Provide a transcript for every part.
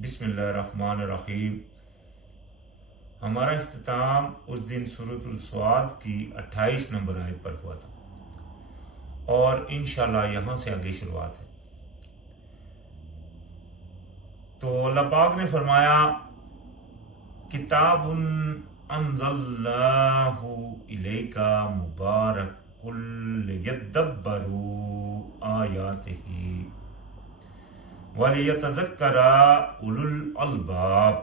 बिस्मिल्लाहिर्रहमानिर्रहीम। हमारा इख्तिताम उस दिन सूरतुल स्वाद की 28 नंबर आयत पर हुआ था और इंशाल्लाह यहां से आगे शुरुआत है। तो अल्लाह पाक ने फरमाया, किताबुन अंज़लनाहु इलैका मुबारकुल लियद्दब्बरू आयातिही वलियतज़क्करा उलुल अलबाब।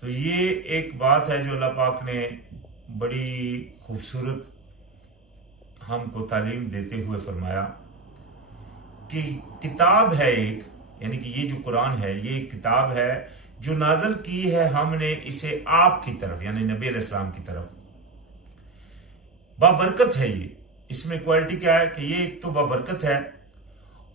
तो ये एक बात है जो अल्लाह पाक ने बड़ी खूबसूरत हमको तालीम देते हुए फरमाया कि किताब है एक, यानी कि ये जो कुरान है ये एक किताब है जो नाज़िल की है हमने इसे आपकी तरफ यानी नबी अलैहिस्सलाम की तरफ। बाबरकत है ये। इसमें क्वालिटी क्या है कि ये एक तो बाबरकत है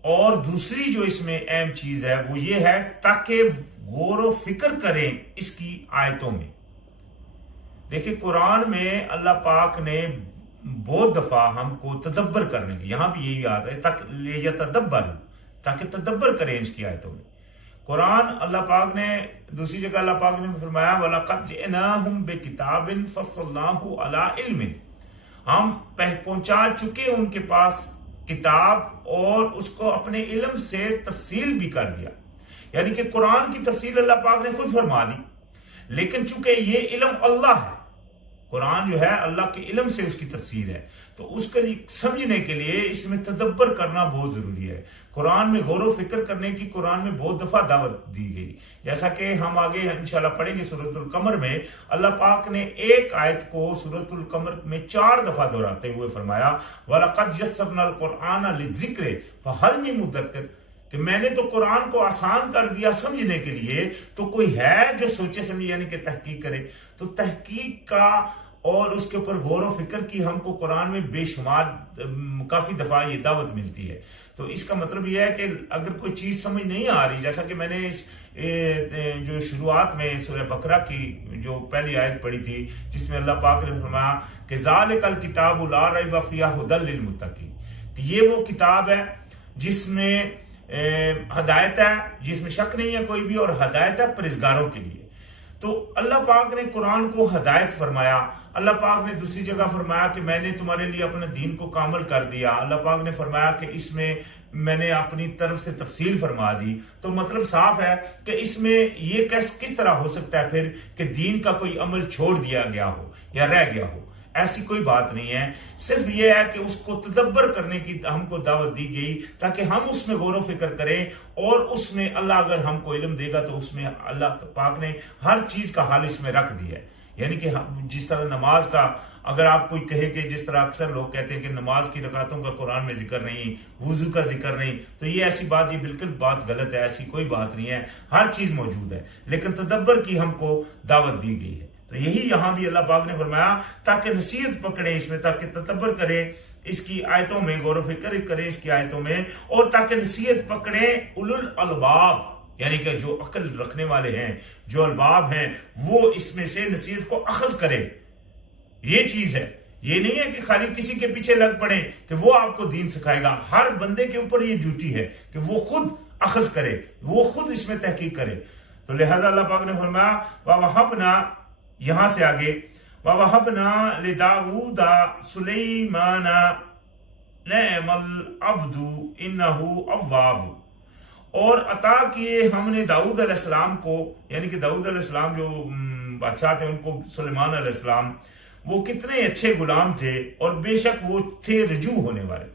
और दूसरी जो इसमें अहम चीज है वो ये है ताकि गौर व फिक्र करें इसकी आयतों में। देखिए, कुरान में अल्लाह पाक ने बहुत दफा हमको तदब्बर करने की, यहां भी यही याद है ताकि तदब्बर करें इसकी आयतों में। कुरान अल्लाह पाक ने दूसरी जगह अल्लाह पाक ने फरमाया, वलक़द जिअनाहुम बिकिताबिन फस्सलनाहु अला इल्मिन, हम पहुंचा चुके उनके पास किताब और उसको अपने इल्म से तफसील भी कर दिया। यानी कि कुरान की तफसील अल्लाह पाक ने खुद फरमा दी, लेकिन चूंकि ये इल्म अल्लाह है, कुरान जो है अल्लाह के इल्म से उसकी तफसील है, तो उसको समझने के लिए इसमें तदब्बर करना बहुत जरूरी है। कुरान में गौर व फिक्र करने की कुरान में बहुत दफा दावत दी गई, जैसा कि हम आगे इंशाल्लाह पढ़ेंगे। सूरतुल कमर में अल्लाह पाक ने एक आयत को सूरतुल कमर में 4 दफा दोहराते हुए फरमाया, वलक़द यस्सरनल कुरआन लिज़िक्र फहल मिन मुद्दकिर, कि मैंने तो कुरान को आसान कर दिया समझने के लिए, तो कोई है जो सोचे समझे यानी कि तहकीक करे। तो तहकीक का और उसके ऊपर गौर व फिक्र की हमको कुरान में बेशुमार काफी दफा ये दावत मिलती है। तो इसका मतलब यह है कि अगर कोई चीज समझ नहीं आ रही, जैसा कि मैंने इस जो शुरुआत में सूरह बकरा की जो पहली आयत पढ़ी थी जिसमें अल्लाह पाक ने फरमाया कि ज़ालिकल किताबु ला रैब फ़ीहा हुदल लिल मुत्तकीन, ये वो किताब है जिसमें हदायत है, जिसमें शक नहीं है कोई भी, और हदायत है परहेजगारों के लिए। तो अल्लाह पाक ने कुरान को हदायत फरमाया। अल्लाह पाक ने दूसरी जगह फरमाया कि मैंने तुम्हारे लिए अपने दीन को कामिल कर दिया। अल्लाह पाक ने फरमाया कि इसमें मैंने अपनी तरफ से तफसील फरमा दी। तो मतलब साफ है कि इसमें ये किस तरह हो सकता है फिर कि दीन का कोई अमल छोड़ दिया गया हो या रह गया हो। ऐसी कोई बात नहीं है। सिर्फ यह है कि उसको तदब्बर करने की हमको दावत दी गई ताकि हम उसमें गौर व फिक्र करें, और उसमें अल्लाह अगर हमको इल्म देगा तो उसमें अल्लाह पाक ने हर चीज का हाल इसमें रख दिया है। यानी कि जिस तरह नमाज का, अगर आप कोई कहे कि जिस तरह अक्सर लोग कहते हैं कि नमाज की रकातों का कुरान में जिक्र नहीं, वुजू का जिक्र नहीं, तो ये ऐसी बात, ये बिल्कुल बात गलत है। ऐसी कोई बात नहीं है, हर चीज मौजूद है, लेकिन तदब्बर की हमको दावत दी गई है। तो यही यहां भी अल्लाह पाक ने फरमाया ताकि नसीहत पकड़े इसमें, ताकि तदब्बर करे इसकी आयतों में, गौर व फिक्र करे इसकी आयतों में, और ताकि नसीहत पकड़े उलुल अलबाब, यानी कि जो अकल रखने वाले हैं, जो अलबाब हैं, वो इसमें से नसीहत को अखज करे। ये चीज है, ये नहीं है कि खाली किसी के पीछे लग पड़े कि वो आपको दीन सिखाएगा। हर बंदे के ऊपर ये ड्यूटी है कि वो खुद अखज करे, वो खुद इसमें तहकीक करे। तो लिहाजा अल्लाह पाक ने फरमाया, ववहबना, यहां से आगे, ववहबना लिदाऊदा सुलैमाना निअमल अब्दु इन्नहु अव्वाब, और अता किए हमने दाऊद अलैहिस्सलाम को, यानी कि दाऊद अलैहिस्सलाम जो बादशाह थे उनको, सुलेमान अलैहिस्सलाम, वो कितने अच्छे गुलाम थे और बेशक वो थे रजू होने वाले।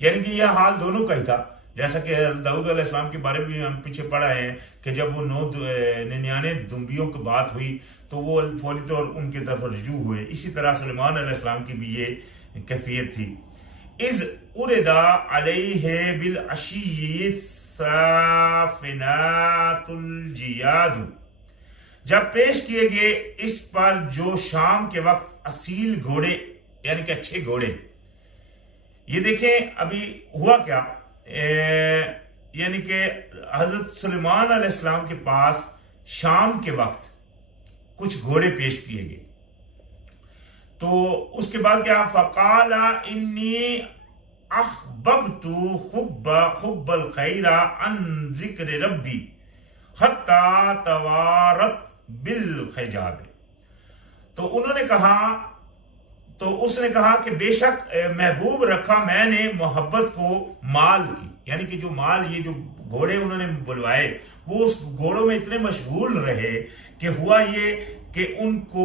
यानी कि यह हाल दोनों का ही था। जैसा कि दाऊद अलैहिस्सलाम के बारे में हम पीछे पढ़ा है कि जब वो 99 दुम्बियों की बात हुई तो वो फौरी तौर उनके तरफ रजू हुए। इसी तरह सुलेमान अलैहिस्सलाम की भी ये कैफियत थी। इज उरिदा अलैहि बिल अशिय्यि साफिनातुल जियादु, जब पेश किए गए इस पर जो शाम के वक्त असील घोड़े, यानी कि अच्छे घोड़े। ये देखें अभी हुआ क्या, यानी कि हजरत सुलेमान अलैहिस्सलाम के पास शाम के वक्त कुछ घोड़े पेश किए गए। तो उसके बाद क्या, फकाला इन्नी अहबब्तु हुब्बल खैरा अन जिक्र रब्बी हत्ता तवारत बिल खैजाब। तो उन्होंने कहा, तो उसने कहा कि बेशक महबूब रखा मैंने मोहब्बत को माल की, यानी कि जो माल, ये जो घोड़े उन्होंने बुलवाए वो उस घोड़ों में इतने मशगूल रहे कि हुआ ये कि उनको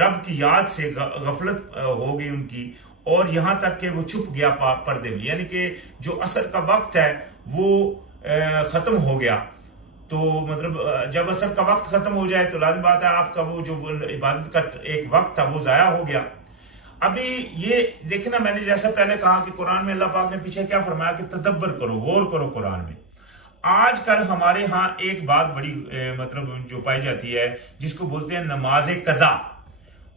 रब की याद से गफलत हो गई उनकी, और यहां तक कि वो छुप गया पर्दे में, यानी कि जो असर का वक्त है वो खत्म हो गया। तो मतलब जब असर का वक्त खत्म हो जाए तो लाजिम बात है आपका वो जो इबादत का एक वक्त था वो जाया हो गया। अभी ये देखे ना, मैंने जैसा पहले कहा कि कुरान में अल्लाह पाक ने पीछे क्या फरमाया कि तदब्बर करो, गौर करो कुरान में। आजकल हमारे यहाँ एक बात बड़ी मतलब जो पाई जाती है जिसको बोलते हैं नमाज कजा।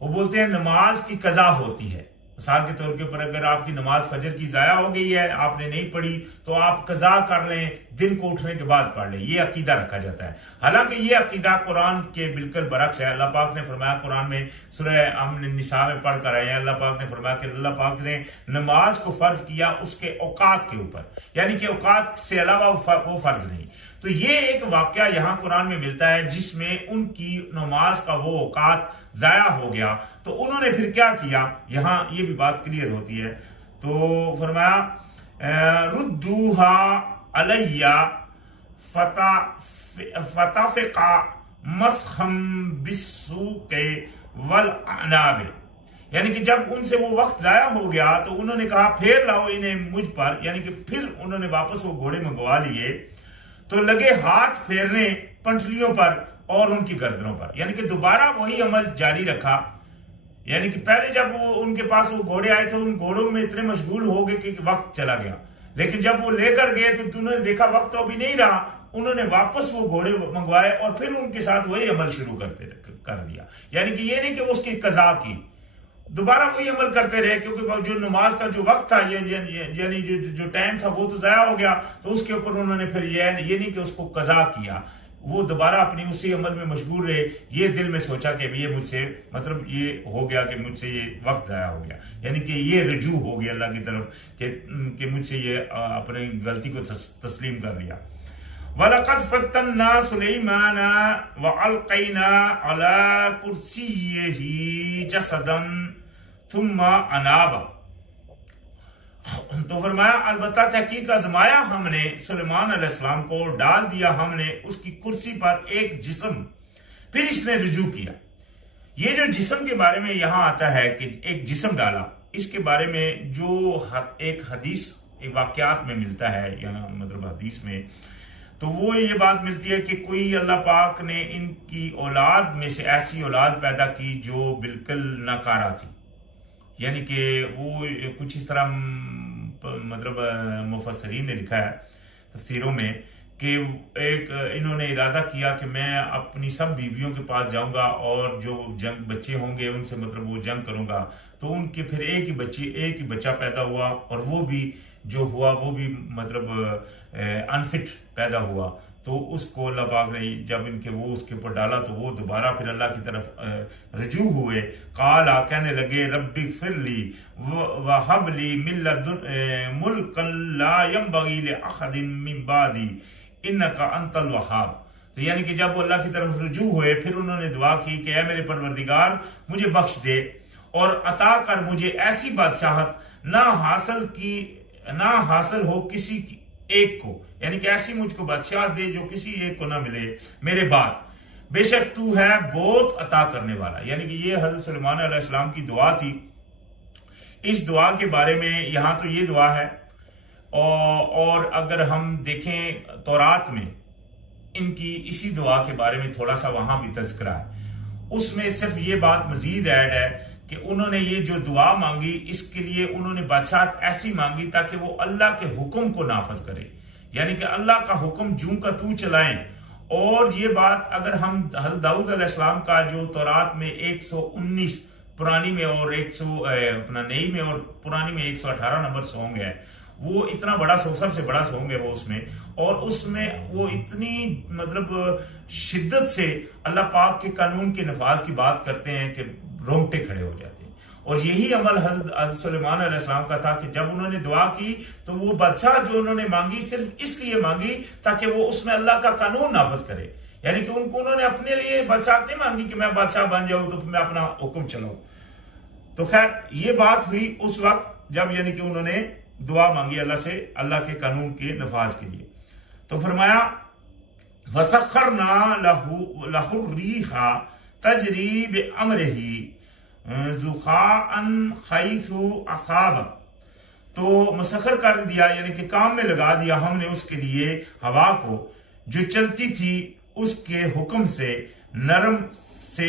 वो बोलते हैं नमाज की कजा होती है। मिसाल के तौर के ऊपर अगर आपकी नमाज फजर की जाया हो गई है, आपने नहीं पढ़ी, तो आप कजा कर लें, दिन को उठने के बाद पढ़ लें, ये अकीदा रखा जाता है। हालांकि ये अकीदा कुरान के बिल्कुल बरक्स है। अल्लाह पाक ने फरमाया कुरान में, सूरह हमने निसा में पढ़ कर आए हैं, अल्लाह पाक ने फरमाया कि अल्लाह पाक ने नमाज को फर्ज किया उसके औकात के ऊपर, यानी कि औकात से अलावा वो फर्ज नहीं। तो ये एक वाकया यहाँ कुरान में मिलता है जिसमें उनकी नमाज का वो औकात जाया हो गया। तो उन्होंने फिर क्या किया, यहां ये भी बात क्लियर होती है। तो फरमाया रुद्दूहा अलैया फताफिका मसखम बिस्सूके वल अनाबे, यानी कि जब उनसे वो वक्त जाया हो गया तो उन्होंने कहा फिर लाओ इन्हें मुझ पर, यानी कि फिर उन्होंने वापस वो घोड़े मंगवा लिए। तो लगे हाथ फेरने पंटलियों पर और उनकी गर्दनों पर, यानी कि दोबारा वही अमल जारी रखा। यानी कि पहले जब वो उनके पास वो घोड़े आए थे, उन घोड़ों में इतने मशगूल हो गए कि वक्त चला गया, लेकिन जब वो लेकर गए तो उन्होंने देखा वक्त तो अभी नहीं रहा, उन्होंने वापस वो घोड़े मंगवाए और फिर उनके साथ वही अमल शुरू कर दिया। यानी कि ये नहीं कि उसकी कजा की, दोबारा वही अमल करते रहे, क्योंकि जो नमाज का जो वक्त था यानी जो टाइम था वो तो जाया हो गया, तो उसके ऊपर उन्होंने फिर ये नहीं कि उसको कजा किया, वो दोबारा अपनी उसी अमल में मशगूल रहे। ये दिल में सोचा कि ये मुझसे मतलब ये हो गया कि मुझसे ये वक्त जाया हो गया, यानी कि ये रजू हो गया अल्लाह की तरफ कि मुझसे ये अपनी गलती को तस्लीम कर लिया। वलक़द फ़त्तन्ना सुलैमान व अलक़ैना अला कुर्सिय्यिही जसदन थुम्मा अनाबा। तो फरमाया अलबत्ता तहकीक आजमाया हमने सुलेमान अलैहिस्सलाम को, डाल दिया हमने उसकी कुर्सी पर एक जिस्म, फिर इसने रुजू किया। ये जो जिस्म के बारे में यहां आता है कि एक जिस्म डाला, इसके बारे में जो एक हदीस एक वाकयात में मिलता है या मतलब हदीस में, तो वो ये बात मिलती है कि कोई अल्लाह पाक ने इनकी औलाद में से ऐसी औलाद पैदा की जो बिल्कुल नाकारा थी, यानी कि वो कुछ इस तरह मतलब मुफस्सरीन ने लिखा है तफसीरों में कि एक इन्होंने इरादा किया कि मैं अपनी सब बीवियों के पास जाऊंगा और जो जंग बच्चे होंगे उनसे मतलब वो जंग करूंगा। तो उनके फिर एक ही बच्चा पैदा हुआ, और वो भी जो हुआ वो भी मतलब अनफिट पैदा हुआ। तो उसको अल्लाह पाक ने जब इनके वो उसके ऊपर डाला तो वो दोबारा फिर अल्लाह की तरफ रजू हुए। काला कहने लगे रब्बी फिरली वहबली मुल्कन ला यंबगी लिअहदिन मिन बादी इन्नका अंतल वहाब। तो यानी कि जब वो अल्लाह की तरफ रजू हुए फिर उन्होंने दुआ की कि ऐ मेरे परवरदिगार मुझे बख्श दे और अता कर मुझे ऐसी बादशाहत ना हासिल हो किसी एक को, यानी कि ऐसी मुझको बादशाह दे जो किसी एक को ना मिले मेरे बाद, बेशक तू है बहुत अता करने वाला। यानी कि ये हजरत सुलेमान अलैहिस्सलाम की दुआ थी। इस दुआ के बारे में यहां तो ये दुआ है, और अगर हम देखें तौरात में इनकी इसी दुआ के बारे में थोड़ा सा वहां भी तज़किरा है, उसमें सिर्फ ये बात मजीद ऐड है कि उन्होंने ये जो दुआ मांगी इसके लिए उन्होंने बादशाह ऐसी मांगी ताकि वो अल्लाह के हुक्म को नाफज करे, यानी कि अल्लाह का हुक्म जूं का तू चलाएं। और ये बात अगर हम हज़रत दाऊद अलैहिस्सलाम का जो तौरात में 119 पुरानी में और 100 अपना नई में और पुरानी में 118 नंबर सॉन्ग है, वो इतना बड़ा सॉन्ग, सबसे बड़ा सॉन्ग है वो उसमें, और उसमें वो इतनी मतलब शिद्दत से अल्लाह पाक के कानून के नफाज की बात करते हैं कि रोंगटे खड़े हो जाते हैं। और यही अमल हज़रत सुलेमान अलैहिस्सलाम का था कि जब उन्होंने दुआ की तो वो बादशाह जो उन्होंने मांगी सिर्फ इसलिए मांगी ताकि वो उसमें अल्लाह का कानून नाफज करे। यानी कि उन्होंने अपने लिए बादशाह नहीं मांगी कि मैं बादशाह बन जाऊं तो मैं अपना हुक्म चलाऊं। तो खैर ये बात हुई उस वक्त जब यानी कि उन्होंने दुआ मांगी अल्लाह से, अल्लाह के कानून के नफाज के लिए। तो फरमाया वसखरना लहु रीहा तजरी बिअमरिही ज़ुखाअन खैसु असाब। तो मुसखर कर दिया यानी कि काम में लगा दिया हमने उसके लिए हवा को जो चलती थी उसके हुक्म से नरम से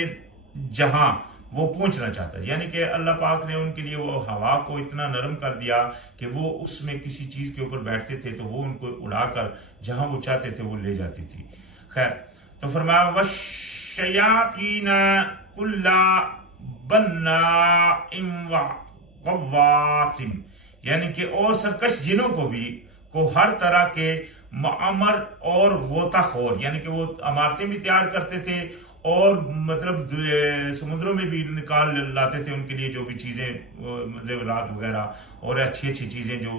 जहां वो पहुंचना चाहता है। यानी कि अल्लाह पाक ने उनके लिए वो हवा को इतना नरम कर दिया कि वो उसमें किसी चीज के ऊपर बैठते थे तो वो उनको उड़ाकर जहां वो चाहते थे वो ले जाती थी। खैर तो फरमाया वशयातीन कुल्ला बन्ना गव्वासिन, यानी कि और सरकश जिनों को भी को हर तरह के मामर और गोताखोर, यानी कि वो इमारतें भी तैयार करते थे और मतलब समुद्रों में भी निकाल लाते थे उनके लिए जो भी चीजें जेवरात वगैरह और अच्छी अच्छी चीजें जो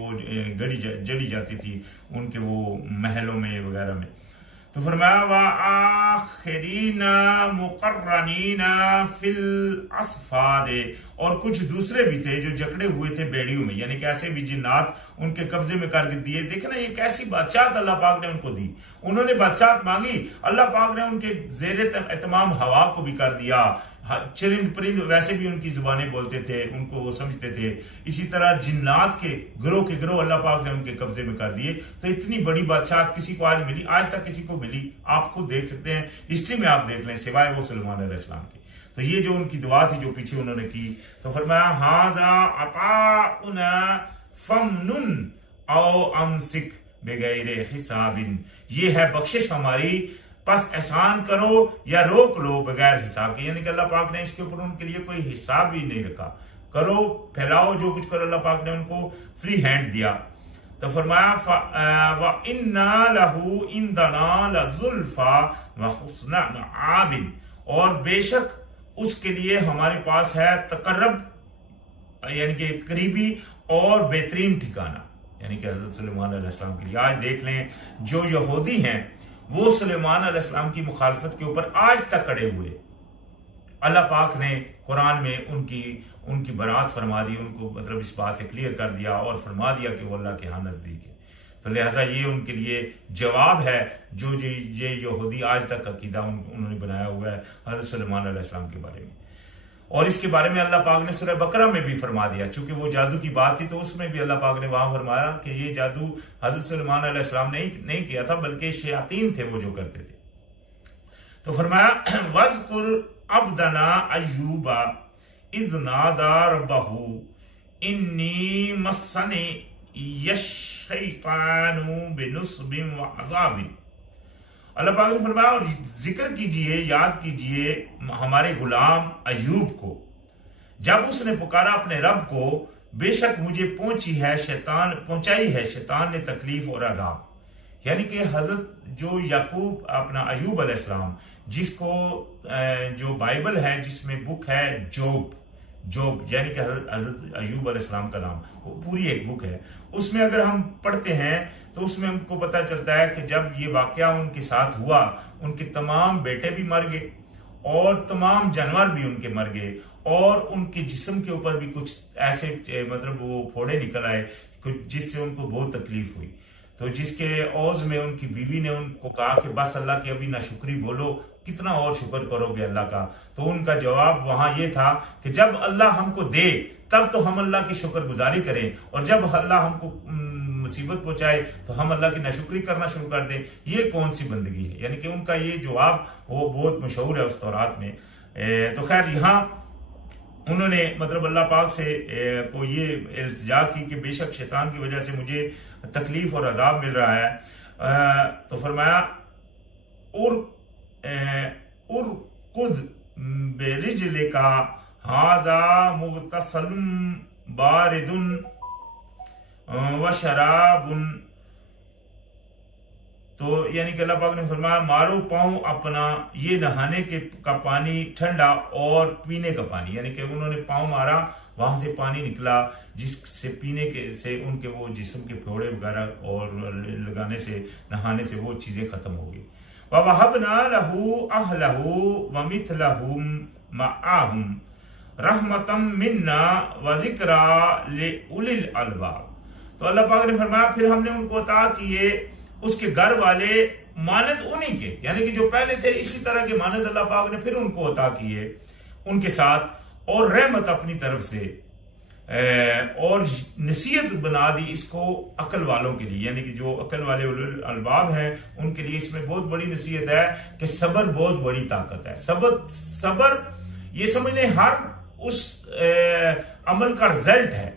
जड़ी जाती थी उनके वो महलों में वगैरह में। तो फरमाया व आखिरीन मुकर्रनीन फिल अस्फादे, और कुछ दूसरे भी थे जो जकड़े हुए थे बेड़ियों में, यानी कि ऐसे भी जिन्नात उनके कब्जे में कर दिए। देखना ये कैसी बादशाहत अल्लाह पाक ने उनको दी। उन्होंने बादशाहत मांगी, अल्लाह पाक ने उनके जेरे एहतमाम हवा को भी कर दिया। चरिंद परिंद वैसे भी उनकी जुबानें बोलते थे, उनको वो समझते थे। इसी तरह जिन्नात के गिरोह अल्लाह पाक ने उनके कब्जे में कर दिए। तो इतनी बड़ी बादशाहत किसी को आज मिली, आज तक किसी को मिली? आप खुद देख सकते हैं, हिस्ट्री में आप देख लें, सिवाय वो सुलेमान अलैहिस्सलाम की। तो ये जो उनकी दुआ थी जो पीछे उन्होंने की, तो फरमाया हाजा अताउना फमनुन औ अमसिक बिगैरे हिसाबिन, ये है बख्शिश हमारी, बस एहसान करो या रोक लो बगैर हिसाब के। यानी कि अल्लाह पाक ने इसके ऊपर उनके लिए कोई हिसाब भी नहीं रखा, करो फैलाओ जो कुछ करो, अल्लाह पाक ने उनको फ्री हैंड दिया। तो फरमाया व इन्ना लहू इंदना लजुल्फा व हुस्न मआबिन, और बेशक उसके लिए हमारे पास है तकर्रब, यानी कि करीबी और बेहतरीन ठिकाना, यानी कि हज़रत सुलेमान अलैहिस्सलाम के लिए। आज देख लें जो यहूदी हैं वो सुलेमान अलैहिस्सलाम की मुखालफत के ऊपर आज तक अड़े हुए। अल्लाह पाक ने कुरान में उनकी बरात फरमा दी, उनको मतलब इस बात से क्लियर कर दिया और फरमा दिया कि वो अल्लाह के यहाँ नजदीक है। तो लिहाजा ये उनके लिए जवाब है जो ये यहूदी आज तक अकीदा उन्होंने बनाया हुआ है हज़रत सुलेमान अलैहिस्सलाम के बारे में। और इसके बारे में अल्लाह पाक ने सूरह बकरा में भी फरमा दिया, चूंकि वो जादू की बात थी तो उसमें भी अल्लाह पाक ने वहां फरमाया कि ये जादू हज़रत सुलेमान अलैहिस्सलाम ने नहीं किया था, बल्कि शयातीन थे वो जो करते थे। तो फरमाया वज़कुर अब्दना अय्यूबा इज़ नादा रब्बहू इन्नी मस्सनी यश्शैतानु बिनुस्बिन व अज़ाबिन। अल्लाह पाक ने फरमाया और जिक्र कीजिए, याद कीजिए हमारे गुलाम अयूब को, जब उसने पुकारा अपने रब को, बेशक मुझे पहुंचाई है शैतान ने तकलीफ और अजाब। यानी कि हजरत जो याकूब अपना अयूब अलैहिस्सलाम, जिसको जो बाइबल है जिसमें बुक है जोब यानी कि हजरत अयूब अलैहिस्सलाम का नाम, वो पूरी एक बुक है। उसमें अगर हम पढ़ते हैं तो उसमें हमको पता चलता है कि जब ये वाकया उनके साथ हुआ, उनके तमाम बेटे भी मर गए और तमाम जानवर भी उनके मर गए और उनके जिस्म के ऊपर भी कुछ ऐसे मतलब वो फोड़े निकल आए कुछ, जिससे उनको बहुत तकलीफ हुई। तो जिसके औज में उनकी बीवी ने उनको कहा कि बस अल्लाह की अभी नाशुक्री बोलो, कितना और शुक्र करोगे अल्लाह का। तो उनका जवाब वहां ये था कि जब अल्लाह हमको दे तब तो हम अल्लाह की शुक्रगुजारी करें, और जब अल्लाह हमको मुसीबत पहुंचाए तो हम अल्लाह की नाशुक्री करना शुरू कर दें। ये कौन सी बंदगी है? यानी कि उनका ये जवाब वो बहुत मशहूर है उस तौरात में। तो खैर यहाँ उन्होंने मतलब अल्लाह पाक से को ये इल्तिजा की कि बेशक शैतान की वजह से मुझे तकलीफ और अजाब मिल रहा है। तो फरमाया उर कुद बेरिजले का हाजा मुगतसलुम बारिदुन व शराबुन। तो यानी कि अल्लाह पाक ने फरमाया मारो पाऊं अपना, ये नहाने का पानी ठंडा और पीने का पानी, यानी कि उन्होंने पांव मारा वहां से पानी निकला जिससे पीने के से उनके वो जिस्म के फोड़े वगैरह और लगाने से, नहाने से वो चीजें खत्म हो गई। ववहबना लहू अहलहू वमिथलहुम मअहुम रहमतम मिन्ना व ज़िक्रा लिउलिल अलबाब। तो अल्लाह पाक ने फरमाया फिर हमने उनको अता किए उसके घर वाले मानद उन्हीं के, यानी कि जो पहले थे इसी तरह के मानद अल्लाह पाक ने फिर उनको अता किए उनके साथ, और रहमत अपनी तरफ से और नसीहत बना दी इसको अकल वालों के लिए, यानी कि जो अकल वाले उलुल अलबाब हैं उनके लिए इसमें बहुत बड़ी नसीहत है कि सबर बहुत बड़ी ताकत है। सबर ये समझ लें हर उस अमल का रिजल्ट है,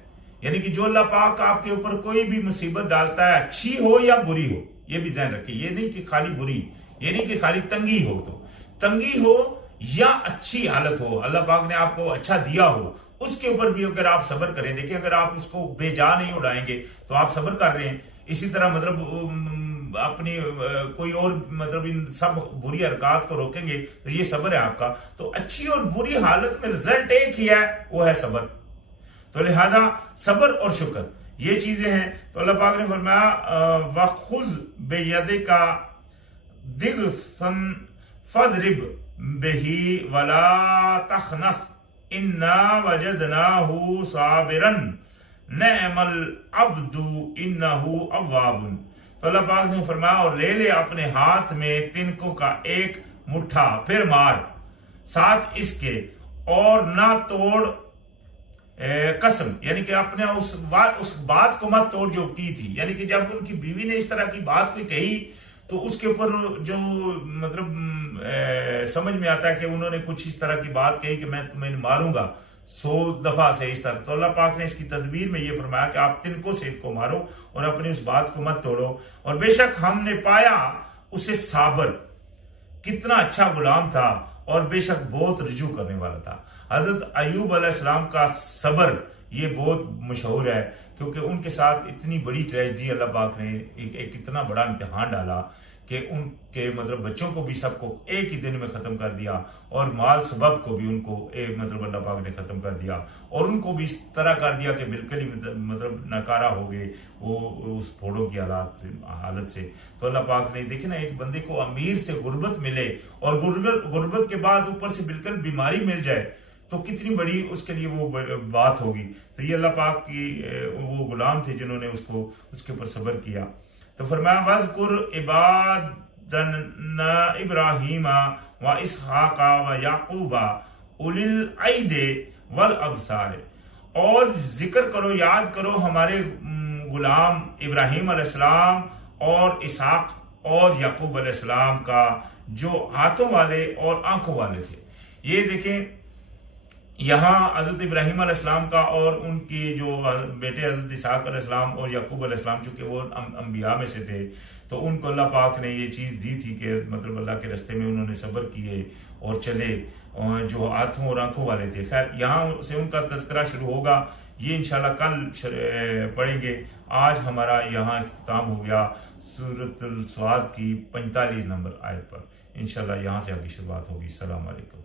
यानी कि जो अल्लाह पाक आपके ऊपर कोई भी मुसीबत डालता है, अच्छी हो या बुरी हो, ये भी ध्यान रखिए। ये नहीं कि खाली बुरी, ये नहीं कि खाली तंगी हो, तो तंगी हो या अच्छी हालत हो, अल्लाह पाक ने आपको अच्छा दिया हो, उसके ऊपर भी अगर आप सब्र करें, देखिए अगर आप उसको बेजा नहीं उड़ाएंगे तो आप सब्र कर रहे हैं। इसी तरह मतलब अपनी कोई और मतलब इन सब बुरी हरकत को रोकेंगे तो ये सब्र है आपका। तो अच्छी और बुरी हालत में रिजल्ट एक ही है, वो है सब्र। तो लिहाजा सब्र और शुक्र ये चीजें हैं। तो अल्लाह पाक ने फरमाया वखुज बेयदे का दिगफन फदरिब बिही वला तखनफ इन्ना वजदनाहु साबिरन नेमल अब्दु इन्नहु अव्वाबुन। तो अल्लाह पाक ने फरमाया और ले ले अपने हाथ में तिनकों का एक मुट्ठा, फिर मार साथ इसके, और ना तोड़ कसम, यानी कि अपने उस बात को मत तोड़ जो की थी, यानी कि जब उनकी बीवी ने इस तरह की बात कोई कही तो उसके ऊपर जो मतलब समझ में आता है कि उन्होंने कुछ इस तरह की बात कही कि मैं तुम्हें मारूंगा 100 दफा से इस तरह। तो अल्लाह पाक ने इसकी तदबीर में ये फरमाया कि आप तिनको से इसको मारो और अपनी उस बात को मत तोड़ो। और बेशक हमने पाया उसे साबर, कितना अच्छा गुलाम था और बेशक बहुत रुजू करने वाला था। हजरत अयूब अलैहिस्सलाम का सबर ये बहुत मशहूर है, क्योंकि उनके साथ इतनी बड़ी ट्रेजेडी अल्लाह पाक ने एक इतना बड़ा इम्तिहान डाला कि उनके मतलब बच्चों को भी सबको एक ही दिन में खत्म कर दिया, और माल सबब को भी उनको एक मतलब अल्लाह पाक ने खत्म कर दिया, और उनको भी इस तरह कर दिया कि बिल्कुल ही मतलब नकारा हो गए वो उस फोड़ों की हालत से। तो अल्लाह पाक ने देखे ना, एक बंदे को अमीर से गुर्बत मिले और गुर्बत के बाद ऊपर से बिल्कुल बीमारी मिल जाए तो कितनी बड़ी उसके लिए वो बात होगी। तो ये अल्लाह पाक की वो गुलाम थे जिन्होंने उसको उसके ऊपर सब्र किया। तो फरमाया वज़कुर इबादना इब्राहीमा व इसहाका व याकूबा उलिल ऐदे वल अबसार, और जिक्र करो, याद करो हमारे गुलाम इब्राहीम अलैहिस्सलाम और इसहाक और याकूब अलैहिस्सलाम का, जो हाथों वाले और आंखों वाले थे। ये देखें यहाँ हजरत इब्राहीम अलैहिस्सलाम का और उनकी जो बेटे हजरत इसहाक अलैहिस्सलाम और याकूब अलैहिस्सलाम, चूंकि वो अंबिया में से थे, तो उनको अल्लाह पाक ने ये चीज दी थी कि मतलब अल्लाह के रास्ते में उन्होंने सब्र किए और चले, और जो हाथों और आंखों वाले थे। खैर यहाँ से उनका तज़किरा शुरू होगा, ये इंशाल्लाह कल पढ़ेंगे। आज हमारा यहाँ इख्तिताम हो गया सूरतुल स्वाद की 45 नंबर आयत पर। इंशाल्लाह यहाँ से आगे शुरुआत होगी। अस्सलाम वालेकुम।